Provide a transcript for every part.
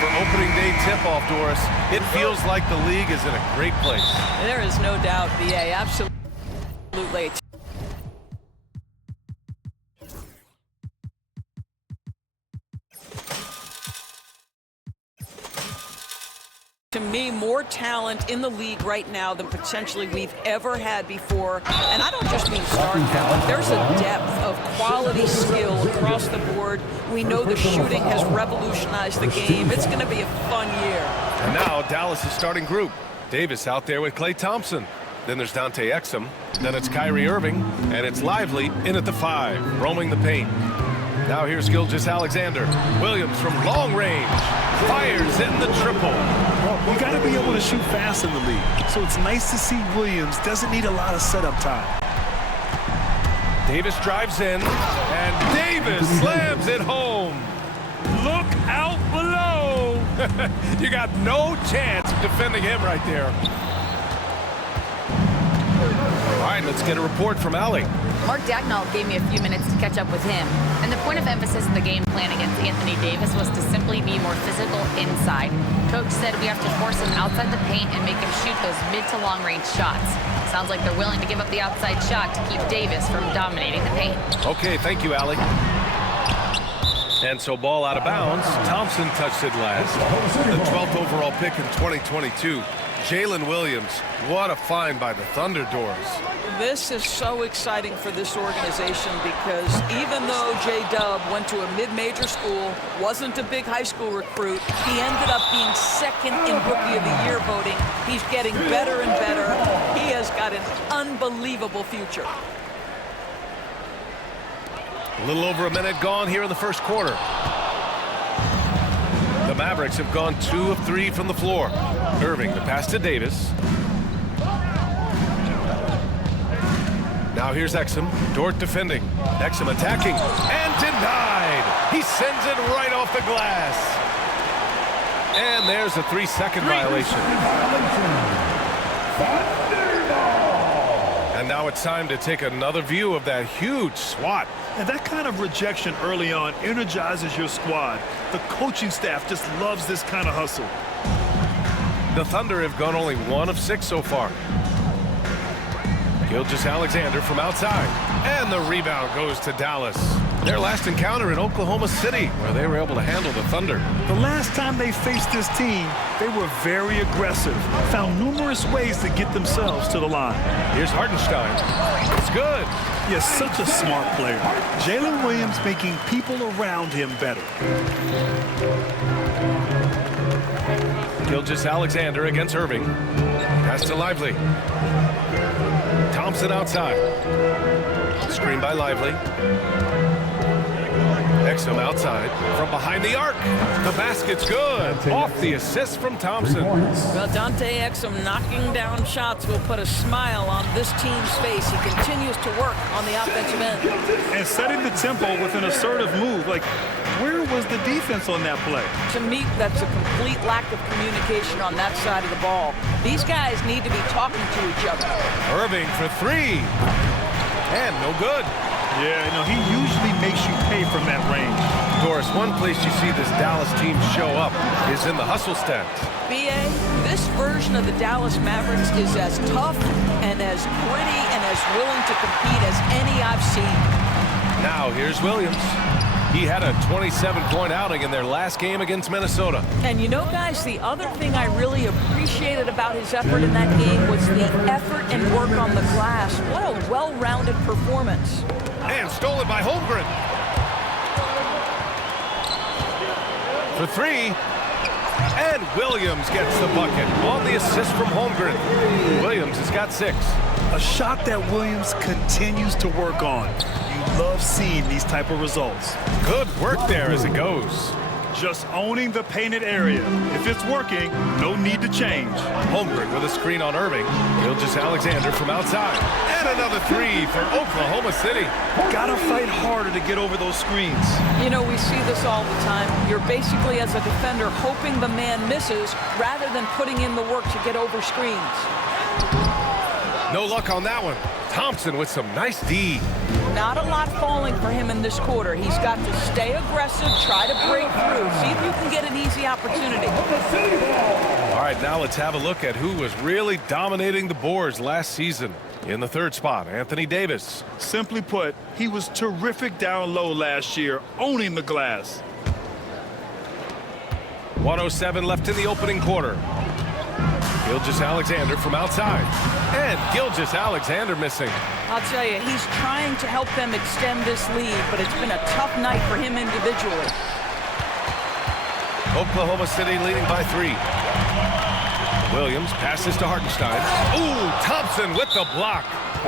for opening day tip-off, Doris. It feels like the league is in a great place. There is no doubt, BA. Absolutely. To me, more talent in the league right now than potentially we've ever had before. And I don't just mean star talent. There's a depth of quality skill across the board. We know the shooting has revolutionized the game. It's going to be a fun year. And now Dallas' starting group. Davis out there with Klay Thompson. Then there's Dante Exum. Then it's Kyrie Irving. And it's Lively in at the 5, roaming the paint. Now here's Gilgeous-Alexander. Williams from long range. Fires in the triple. Well, you got to be able to shoot fast in the league. So it's nice to see Williams doesn't need a lot of setup time. Davis drives in. And Davis slams it home. Look out below. You got no chance of defending him right there. All right, let's get a report from Allie. Mark Dagnall gave me a few minutes to catch up with him, and the point of emphasis in the game plan against Anthony Davis was to simply be more physical inside. Coach said we have to force him outside the paint and make him shoot those mid to long range shots. Sounds like they're willing to give up the outside shot to keep Davis from dominating the paint. Okay, thank you, Allie. And so ball out of bounds. Thompson touched it last. The 12th overall pick in 2022. Jalen Williams. What a find by the Thunder, Doris. This is so exciting for this organization because even though J-Dub went to a mid-major school, wasn't a big high school recruit, he ended up being second in Rookie of the Year voting. He's getting better and better. He has got an unbelievable future. A little over a minute gone here in the first quarter. The Mavericks have gone 2 of 3 from the floor. Irving, the pass to Davis. Now here's Exum. Dort defending. Exum attacking. And denied. He sends it right off the glass. And there's a 3-second violation. And now it's time to take another view of that huge swat. And that kind of rejection early on energizes your squad. The coaching staff just loves this kind of hustle. The Thunder have gone only 1 of 6 so far. Gilgeous-Alexander from outside. And the rebound goes to Dallas. Their last encounter in Oklahoma City, where they were able to handle the Thunder. The last time they faced this team, they were very aggressive, found numerous ways to get themselves to the line. Here's Hartenstein. It's good. Yes, such a smart player. Jalen Williams making people around him better. Gilgeous-Alexander against Irving. Pass to Lively. Thompson outside. Screen by Lively. Exum outside from behind the arc. The basket's good. Off the assist from Thompson. Well, Dante Exum knocking down shots will put a smile on this team's face. He continues to work on the offensive end. And setting the tempo with an assertive move. Like, where was the defense on that play? To me, that's a complete lack of communication on that side of the ball. These guys need to be talking to each other. Irving for 3. And no good. Yeah, no, he usually makes you pay from that range. Doris, one place you see this Dallas team show up is in the hustle stats. BA, this version of the Dallas Mavericks is as tough and as gritty and as willing to compete as any I've seen. Now here's Williams. He had a 27-point outing in their last game against Minnesota. And you know, guys, the other thing I really appreciated about his effort in that game was the effort and work on the glass. What a well-rounded performance. And stolen by Holmgren. For 3. And Williams gets the bucket on the assist from Holmgren. Williams has got 6. A shot that Williams continues to work on. You love seeing these type of results. Good work there as it goes. Just owning the painted area. If it's working, no need to change. Holmgren with a screen on Irving. Gilgeous-Alexander from outside. And another 3 for Oklahoma City. Gotta fight harder to get over those screens. You know, we see this all the time. You're basically, as a defender, hoping the man misses rather than putting in the work to get over screens. No luck on that one. Thompson with some nice D. Not a lot falling for him in this quarter. He's got to stay aggressive, try to break through, see if you can get an easy opportunity. All right, now let's have a look at who was really dominating the boards last season. In the third spot, Anthony Davis. Simply put, he was terrific down low last year, owning the glass. 1:07 left in the opening quarter. Gilgeous-Alexander from outside. And Gilgeous-Alexander missing. I'll tell you, he's trying to help them extend this lead, but it's been a tough night for him individually. Oklahoma City leading by 3. Williams passes to Hartenstein. Ooh, Thompson with the block.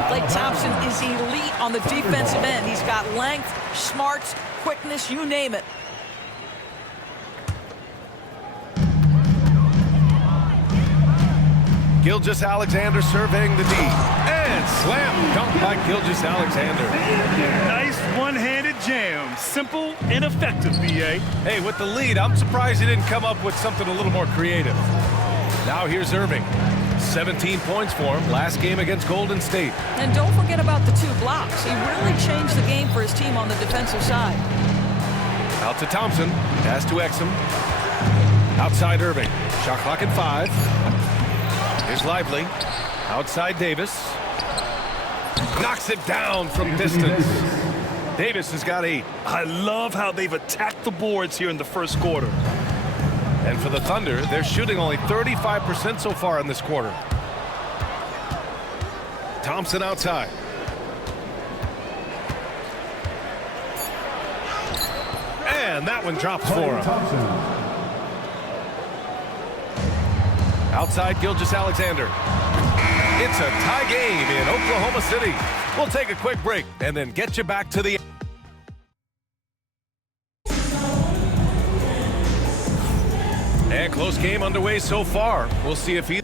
Klay Thompson is elite on the defensive end. He's got length, smarts, quickness, you name it. Gilgeous-Alexander surveying the D. And slam dunk by Gilgeous-Alexander. Nice one-handed jam. Simple and effective, B.A. Hey, with the lead, I'm surprised he didn't come up with something a little more creative. Now here's Irving. 17 points for him last game against Golden State. And don't forget about the 2 blocks. He really changed the game for his team on the defensive side. Out to Thompson. Pass to Exum. Outside Irving. Shot clock at 5. Here's Lively. Outside Davis. Knocks it down from distance. Davis has got 8. I love how they've attacked the boards here in the first quarter. And for the Thunder, they're shooting only 35% so far in this quarter. Thompson outside. And that one drops for him. Outside Gilgeous-Alexander. It's a tie game in Oklahoma City. We'll take a quick break and then get you back to the... And close game underway so far. We'll see if he...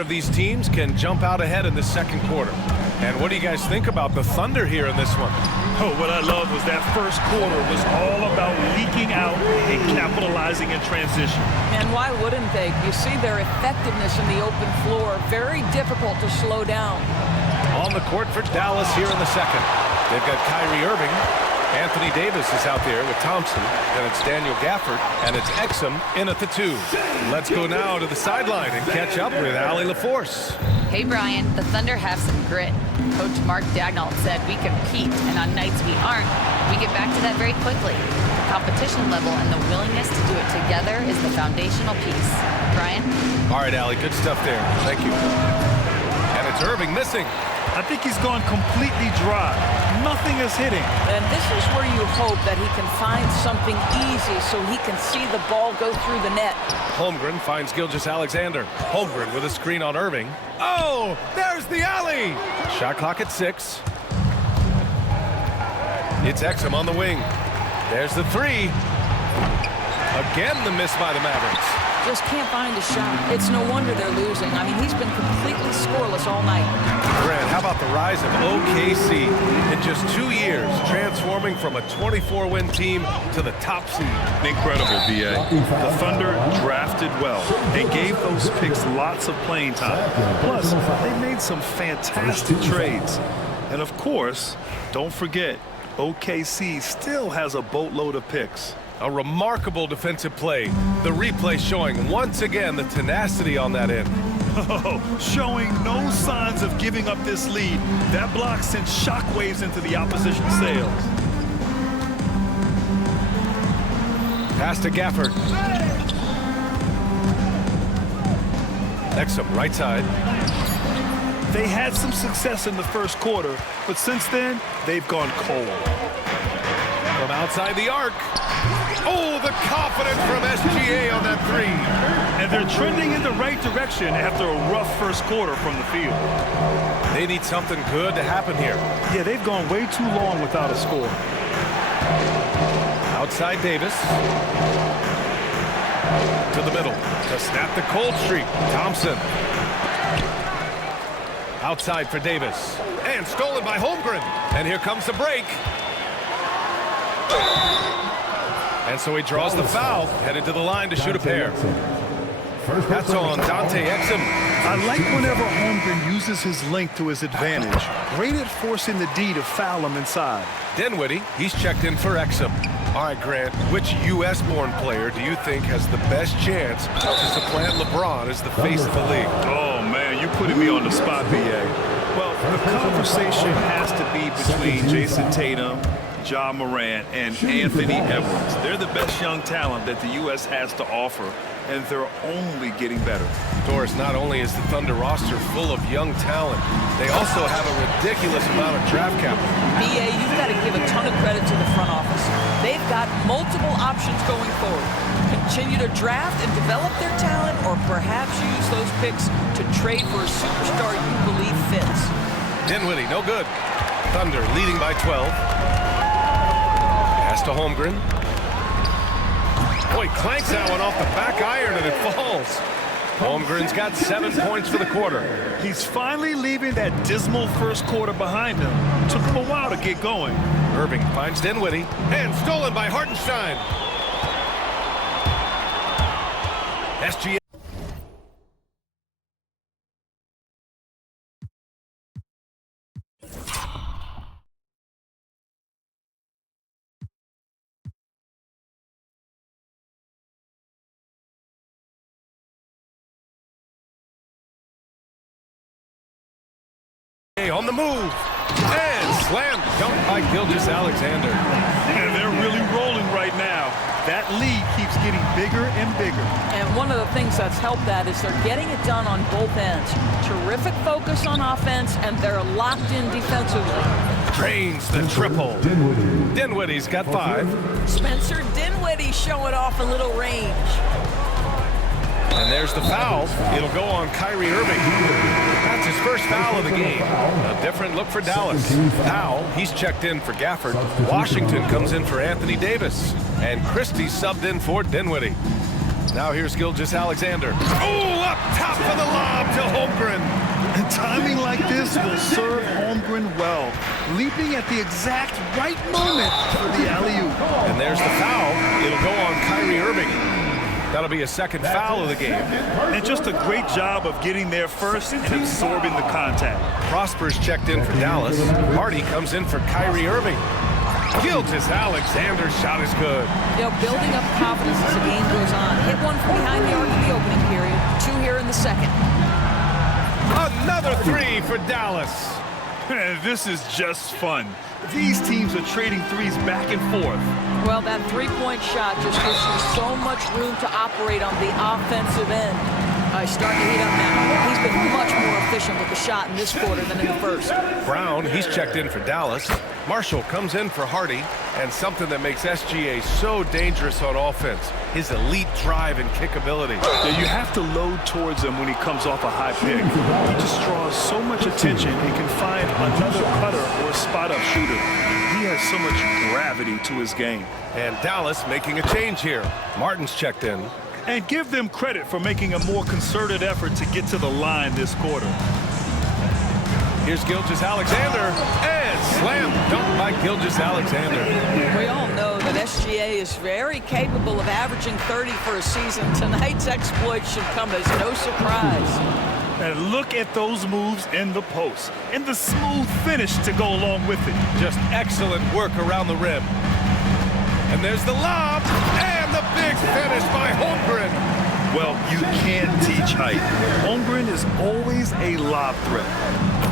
of these teams can jump out ahead in the second quarter. And what do you guys think about the Thunder here in this one? Oh, what I love was that first quarter was all about leaking out and capitalizing in transition. And why wouldn't they? You see their effectiveness in the open floor. Very difficult to slow down. On the court for Dallas here in the second. They've got Kyrie Irving. Anthony Davis is out there with Thompson. Then it's Daniel Gafford. And it's Exum in at the 2. Let's go now to the sideline and catch up with Allie LaForce. Hey, Brian, the Thunder have some grit. Coach Mark Daigneault said we compete, and on nights we aren't, we get back to that very quickly. The competition level and the willingness to do it together is the foundational piece. Brian? All right, Allie, good stuff there. Thank you. And it's Irving missing. I think he's gone completely dry. Nothing is hitting. And this is where you hope that he can find something easy so he can see the ball go through the net. Holmgren finds Gilgeous-Alexander. Holmgren with a screen on Irving. Oh, there's the alley. Shot clock at 6. It's Exum on the wing. There's the 3. Again, the miss by the Mavericks. Just can't find a shot. It's no wonder they're losing. I mean, he's been completely scoreless all night. Grant, how about the rise of OKC in just 2 years, transforming from a 24-win team to the top seed? Incredible, B.A. The Thunder drafted well and gave those picks lots of playing time. Plus, they made some fantastic trades. And of course, don't forget, OKC still has a boatload of picks. A remarkable defensive play. The replay showing once again the tenacity on that end. Oh, showing no signs of giving up this lead. That block sent shockwaves into the opposition sails. Pass to Gafford. Exum, right side. They had some success in the first quarter, but since then, they've gone cold. From outside the arc. Oh, the confidence from SGA on that three. And they're trending in the right direction after a rough first quarter from the field. They need something good to happen here. Yeah, they've gone way too long without a score. Outside Davis. To the middle. To snap the cold streak. Thompson. Outside for Davis. And stolen by Holmgren. And here comes the break. And so he draws the foul, headed to the line to shoot a pair. That's on Dante Exum. I like whenever Holmgren uses his length to his advantage. Great at forcing the D to foul him inside. Dinwiddie, he's checked in for Exum. All right, Grant, which U.S.-born player do you think has the best chance to supplant LeBron as the face of the league? Oh, man, you're putting me on the spot, B.A. Well, the conversation has to be between Jason Tatum, Ja Morant, and Anthony Edwards. They're the best young talent that the U.S. has to offer, and they're only getting better. Doris, not only is the Thunder roster full of young talent, they also have a ridiculous amount of draft capital. BA, you've got to give a ton of credit to the front office. They've got multiple options going forward. Continue to draft and develop their talent, or perhaps use those picks to trade for a superstar you believe fits. Dinwiddie, no good. Thunder leading by 12. Pass to Holmgren. Boy, clanks that one off the back iron and it falls. Holmgren's got 7 points for the quarter. He's finally leaving that dismal first quarter behind him. Took him a while to get going. Irving finds Dinwiddie and stolen by Hartenstein. SGA. On the move, and slam dunk by Gilgeous-Alexander. And they're really rolling right now. That lead keeps getting bigger and bigger. And one of the things that's helped that is they're getting it done on both ends. Terrific focus on offense, and they're locked in defensively. Drains the triple. Dinwiddie's got 5. Spencer Dinwiddie showing off a little range. And there's the foul. It'll go on Kyrie Irving. That's his first foul of the game. A different look for Dallas. Powell, he's checked in for Gafford. Washington comes in for Anthony Davis. And Christie subbed in for Dinwiddie. Now here's Gilgeous-Alexander. Oh, up top for the lob to Holmgren. And timing like this will serve Holmgren well. Leaping at the exact right moment for the alley-oop. And there's the foul. It'll go on Kyrie Irving. That'll be a second foul of the game. And just a great job of getting there first and absorbing the contact. Prosper's checked in for Dallas. Hardy comes in for Kyrie Irving. Gilgeous-Alexander's shot is good. You know, building up confidence as the game goes on. Hit one from behind the arc in the opening period. 2 here in the second. Another 3 for Dallas. This is just fun. These teams are trading threes back and forth. Well, that three-point shot just gives you so much room to operate on the offensive end. He's starting to heat up now. He's been much more efficient with the shot in this quarter than in the first. Brown, he's checked in for Dallas. Marshall comes in for Hardy. And something that makes SGA so dangerous on offense, his elite drive and kickability. Yeah, you have to load towards him when he comes off a high pick. He just draws so much attention and can find another cutter or a spot-up shooter. He has so much gravity to his game. And Dallas making a change here. Martin's checked in. And give them credit for making a more concerted effort to get to the line this quarter. Here's Gilgeous-Alexander, and slam dunk by Gilgeous-Alexander. We all know that SGA is very capable of averaging 30 for a season. Tonight's exploit should come as no surprise. And look at those moves in the post and the smooth finish to go along with it. Just excellent work around the rim. And there's the lob, and the big finish by Holmgren. Well, you can't teach height. Holmgren is always a lob threat.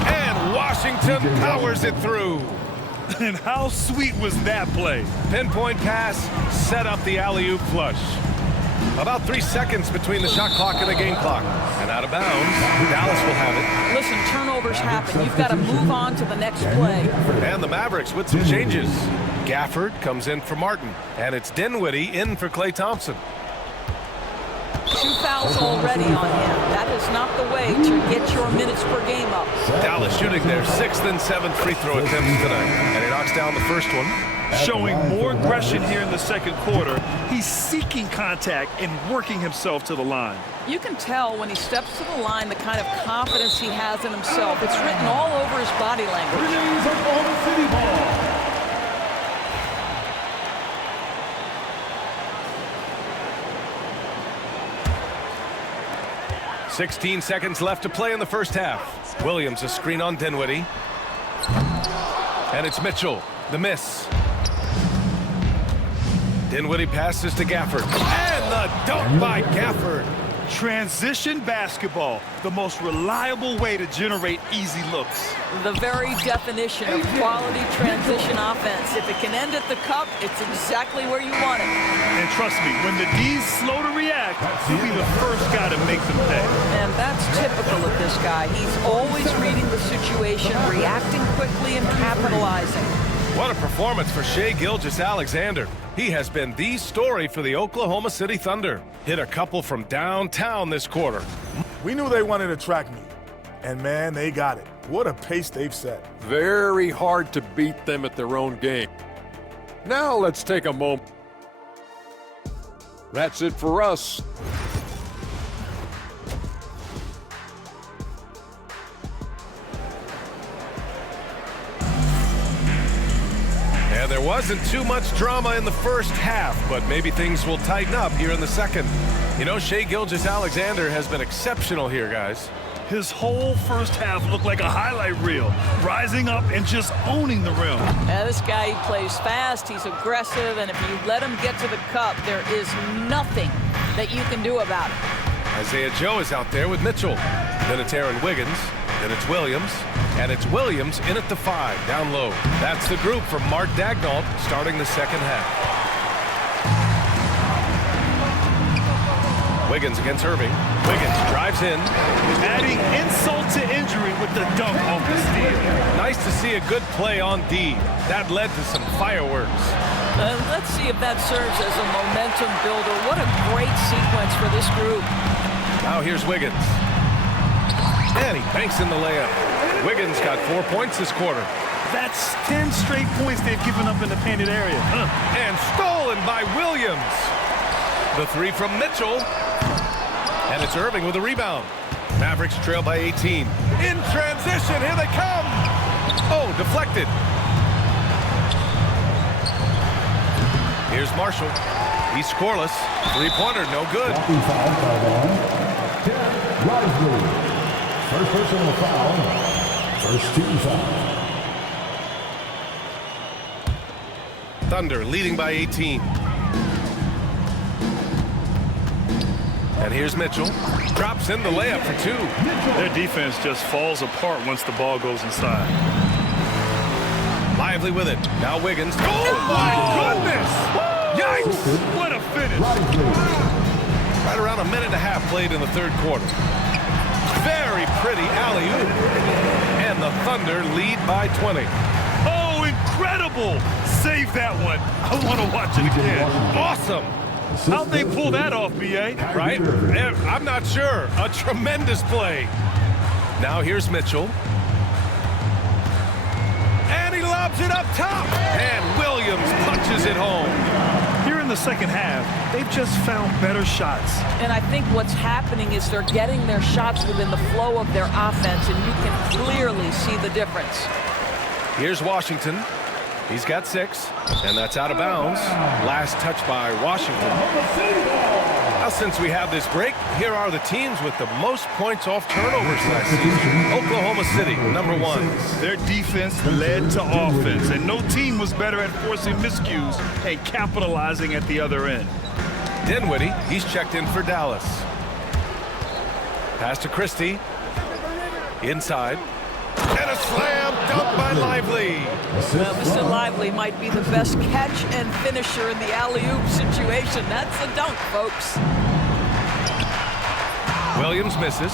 And Washington powers it through. And how sweet was that play? Pinpoint pass, set up the alley-oop flush. About 3 seconds between the shot clock and the game clock. And out of bounds, Dallas will have it. Listen, turnovers happen. You've got to move on to the next play. And the Mavericks with some changes. Gafford comes in for Martin, and it's Dinwiddie in for Klay Thompson. 2 fouls already on him. That is not the way to get your minutes per game up. Dallas shooting their 6th and 7th free throw attempts tonight, and he knocks down the first one. Showing more aggression here in the second quarter. He's seeking contact and working himself to the line. You can tell when he steps to the line the kind of confidence he has in himself. It's written all over his body language. 16 seconds left to play in the first half. Williams a screen on Dinwiddie. And it's Mitchell, the miss. Dinwiddie passes to Gafford. And the dunk by Gafford. Transition basketball, the most reliable way to generate easy looks. The very definition of quality transition offense. If it can end at the cup, it's exactly where you want it. And trust me, when the D's slow to react, he'll be the first guy to make them pay. And that's typical of this guy. He's always reading the situation, reacting quickly and capitalizing. What a performance for Shai Gilgeous-Alexander. He has been the story for the Oklahoma City Thunder. Hit a couple from downtown this quarter. We knew they wanted a track meet, and man, they got it. What a pace they've set. Very hard to beat them at their own game. Now let's take a moment. That's it for us. And there wasn't too much drama in the first half, but maybe things will tighten up here in the second. You know, Shai Gilgeous-Alexander has been exceptional here, guys. His whole first half looked like a highlight reel, rising up and just owning the rim. Yeah, this guy, he plays fast, he's aggressive, and if you let him get to the cup, there is nothing that you can do about it. Isaiah Joe is out there with Mitchell. Then it's Aaron Wiggins. Then it's Williams. And it's Williams in at the 5, down low. That's the group from Mark Daigneault starting the second half. Wiggins against Irving. Wiggins drives in. Adding insult to injury with the dunk off the steal. Nice to see a good play on D. That led to some fireworks. Let's see if that serves as a momentum builder. What a great sequence for this group. Now here's Wiggins. And he banks in the layup. Wiggins got 4 points this quarter. That's 10 straight points they've given up in the painted area. And stolen by Williams. The 3 from Mitchell. And it's Irving with a rebound. Mavericks trail by 18. In transition, here they come. Oh, deflected. Here's Marshall. He's scoreless. 3-pointer, no good. First personal foul. First team foul. Thunder leading by 18. And here's Mitchell. Drops in the layup for 2. Their defense just falls apart once the ball goes inside. Lively with it. Now Wiggins. Oh, my goodness! Yikes! What a finish! Right around a minute and a half played in the third quarter. Very pretty alley-oop. And the Thunder lead by 20. Oh, incredible! Save that one. I want to watch it again. Awesome! How'd they pull that off, B.A.? Right? I'm not sure. A tremendous play. Now here's Mitchell. And he lobs it up top. And Williams punches it home. Here in the second half, they've just found better shots. And I think what's happening is they're getting their shots within the flow of their offense, and you can clearly see the difference. Here's Washington. He's got 6, and that's out of bounds. Last touch by Washington. Now, since we have this break, here are the teams with the most points off turnovers last season. Oklahoma City, number 1. Their defense led to offense, and no team was better at forcing miscues and capitalizing at the other end. Dinwiddie, he's checked in for Dallas. Pass to Christie. Inside. And a slam dunk by Lively. Well, Mr. Lively might be the best catch and finisher in the alley-oop situation. That's a dunk, folks. Williams misses.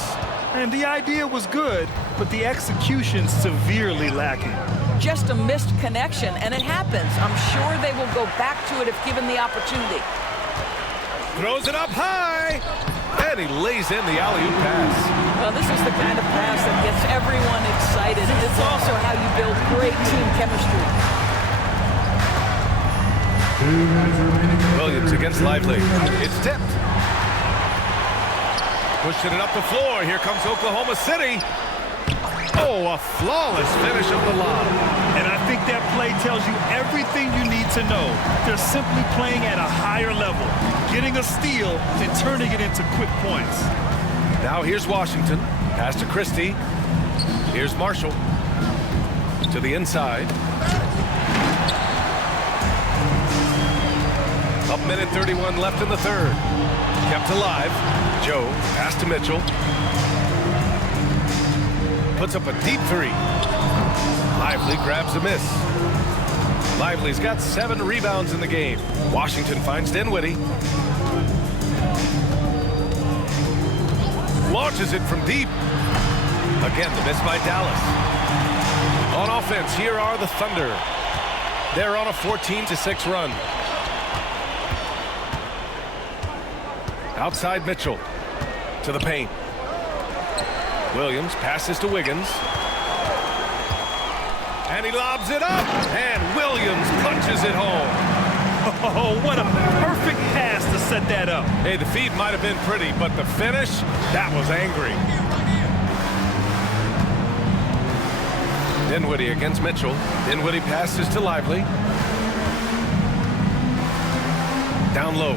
And the idea was good, but the execution severely lacking. Just a missed connection, and it happens. I'm sure they will go back to it if given the opportunity. Throws it up high. And he lays in the alley-oop pass. Well, this is the kind of pass that gets everyone excited. It's also how you build great team chemistry. Williams against Lively. It's tipped. Pushing it up the floor. Here comes Oklahoma City. Oh, a flawless finish of the lob. And I think that play tells you everything you need to know. They're simply playing at a higher level, getting a steal and turning it into quick points. Now here's Washington. Pass to Christie. Here's Marshall. To the inside. A minute 31 left in the third. Kept alive. Joe, pass to Mitchell. Puts up a deep 3. Lively grabs a miss. Lively's got 7 rebounds in the game. Washington finds Dinwiddie. Launches it from deep. Again, the miss by Dallas. On offense, here are the Thunder. They're on a 14-6 run. Outside Mitchell. To the paint. Williams passes to Wiggins. And he lobs it up. And Williams punches it home. Oh, what a perfect pass to set that up. Hey, the feed might have been pretty, but the finish, that was angry. Dinwiddie against Mitchell. Dinwiddie passes to Lively. Down low.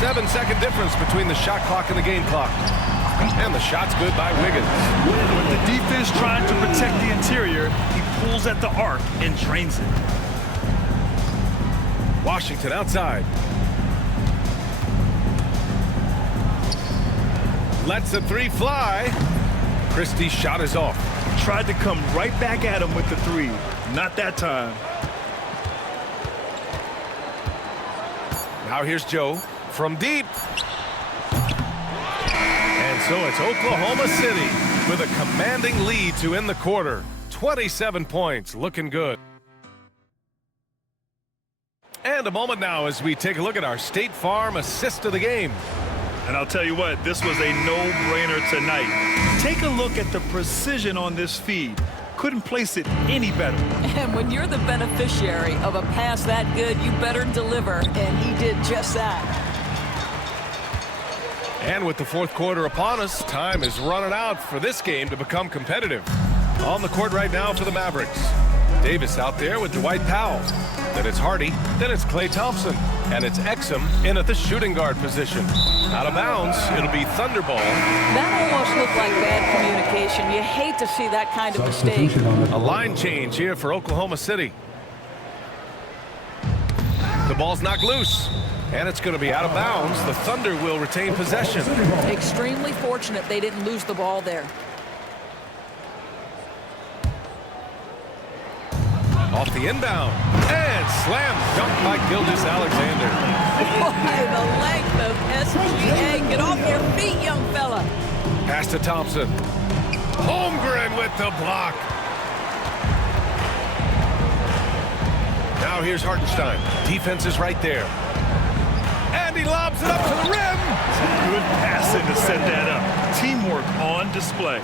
7-second difference between the shot clock and the game clock. And the shot's good by Wiggins. With the defense trying to protect the interior, he pulls at the arc and drains it. Washington outside. Lets the 3 fly. Christie's shot is off. Tried to come right back at him with the 3. Not that time. Now here's Joe from deep. And so it's Oklahoma City with a commanding lead to end the quarter. 27 points, looking good. And a moment now as we take a look at our State Farm assist of the game. And I'll tell you what, this was a no-brainer tonight. Take a look at the precision on this feed. Couldn't place it any better. And when you're the beneficiary of a pass that good, you better deliver, and he did just that. And with the fourth quarter upon us, time is running out for this game to become competitive. On the court right now for the Mavericks. Davis out there with Dwight Powell. Then it's Hardy. Then it's Klay Thompson. And it's Exum in at the shooting guard position. Out of bounds, it'll be Thunderball. That almost looked like bad communication. You hate to see that kind of mistake. A line change here for Oklahoma City. The ball's knocked loose. And it's going to be out of bounds. The Thunder will retain possession. Extremely fortunate they didn't lose the ball there. Off the inbound. And slam dunk by Gilgeous-Alexander. Boy, the length of SGA. Get off your feet, young fella. Pass to Thompson. Holmgren with the block. Now here's Hartenstein. Defense is right there. And he lobs it up to the rim. Good passing to set that up. Teamwork on display.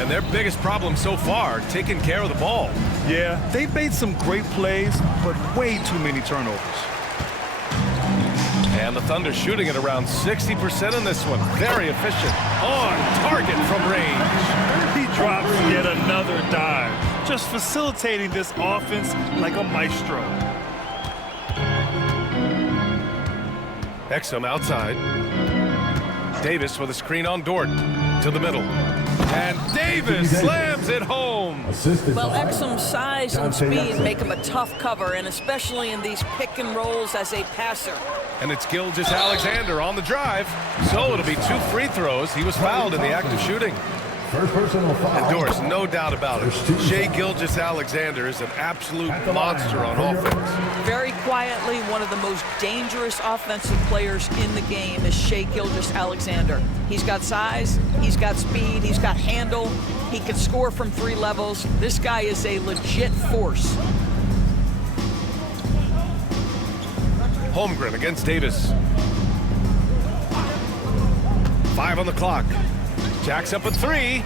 And their biggest problem so far, taking care of the ball. Yeah, they've made some great plays, but way too many turnovers. And the Thunder shooting at around 60% in this one. Very efficient. On target from range. He drops yet another dive, just facilitating this offense like a maestro. Exum outside. Davis with a screen on Dort to the middle. And Davis slams it home. Well, Exum's size and speed make him a tough cover, and especially in these pick and rolls as a passer. And it's Gilgeous-Alexander on the drive. So it'll be 2 free throws. He was fouled in the act of shooting. First personal foul. And Doris, no doubt about it, Shai Gilgeous-Alexander is an absolute monster on offense. Very quietly, one of the most dangerous offensive players in the game is Shai Gilgeous-Alexander. He's got size, he's got speed, he's got handle, he can score from 3 levels. This guy is a legit force. Holmgren against Davis. 5 on the clock. Jacks up at 3.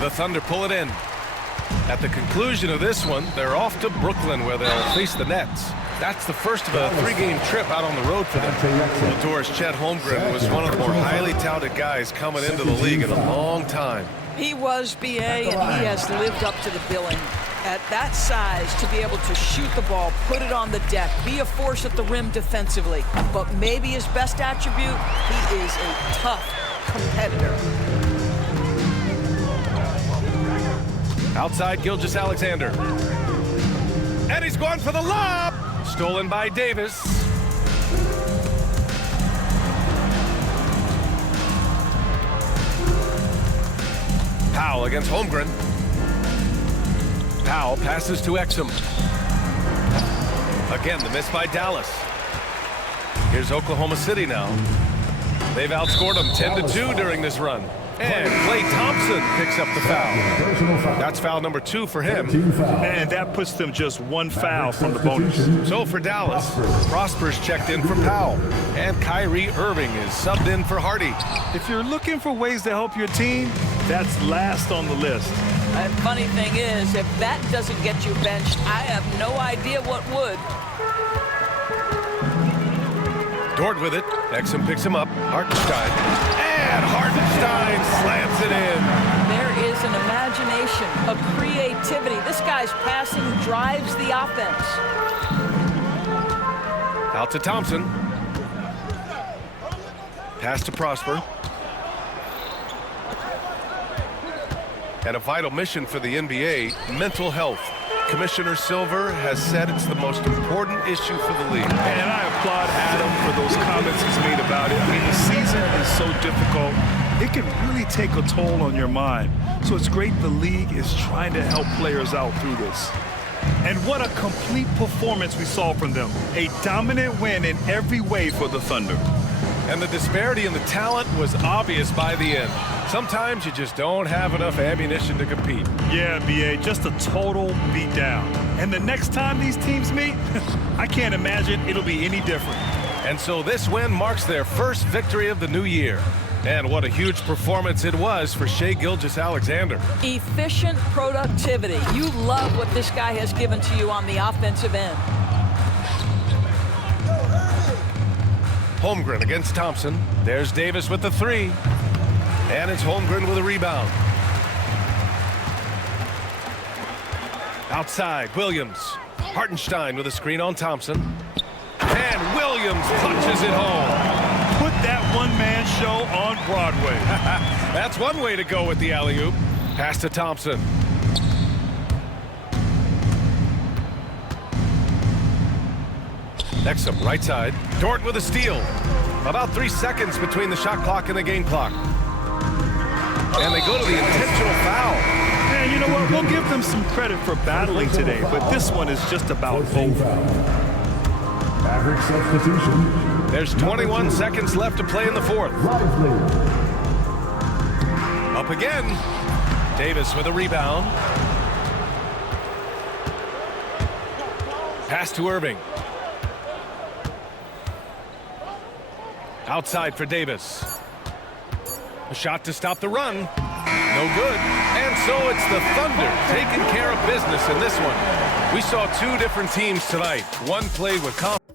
The Thunder pull it in. At the conclusion of this one, they're off to Brooklyn where they'll face the Nets. That's the first of a 3-game trip out on the road for them. Doris, Chet Holmgren was one of the more highly touted guys coming into the league in a long time. He was, BA, and he has lived up to the billing. At that size, to be able to shoot the ball, put it on the deck, be a force at the rim defensively. But maybe his best attribute, he is a tough competitor. Outside Gilgeous-Alexander. And he's going for the lob. Stolen by Davis. Powell against Holmgren. Powell passes to Exum. Again, the miss by Dallas. Here's Oklahoma City now. They've outscored them 10-2 during this run. And Klay Thompson picks up the foul. That's foul number 2 for him. And that puts them just 1 foul from the bonus. So for Dallas, Prosper's checked in for Powell. And Kyrie Irving is subbed in for Hardy. If you're looking for ways to help your team, that's last on the list. And funny thing is, if that doesn't get you benched, I have no idea what would. Dort with it. Exum picks him up. Hartenstein. And Hartenstein slams it in. There is an imagination, a creativity. This guy's passing drives the offense. Out to Thompson. Pass to Prosper. And a vital mission for the NBA, mental health. Commissioner Silver has said it's the most important issue for the league. And I applaud Adam for those comments he's made about it. I mean, the season is so difficult. It can really take a toll on your mind. So it's great the league is trying to help players out through this. And what a complete performance we saw from them. A dominant win in every way for the Thunder. And the disparity in the talent was obvious by the end. Sometimes you just don't have enough ammunition to compete. Yeah, BA, just a total beatdown. And the next time these teams meet, I can't imagine it'll be any different. And so this win marks their first victory of the new year. And what a huge performance it was for Shai Gilgeous-Alexander. Efficient productivity. You love what this guy has given to you on the offensive end. Holmgren against Thompson. There's Davis with the 3. And it's Holmgren with a rebound. Outside, Williams. Hartenstein with a screen on Thompson. And Williams punches it home. Put that one-man show on Broadway. That's one way to go with the alley-oop. Pass to Thompson. Exum, right side. Dort with a steal. About 3 seconds between the shot clock and the game clock. And they go to the intentional foul. And you know what? We'll give them some credit for battling today, but this one is just about over. Mavericks substitution. There's 21 seconds left to play in the 4th. Up again. Davis with a rebound. Pass to Irving. Outside for Davis. A shot to stop the run. No good. And so it's the Thunder taking care of business in this one. We saw two different teams tonight. One played with confidence.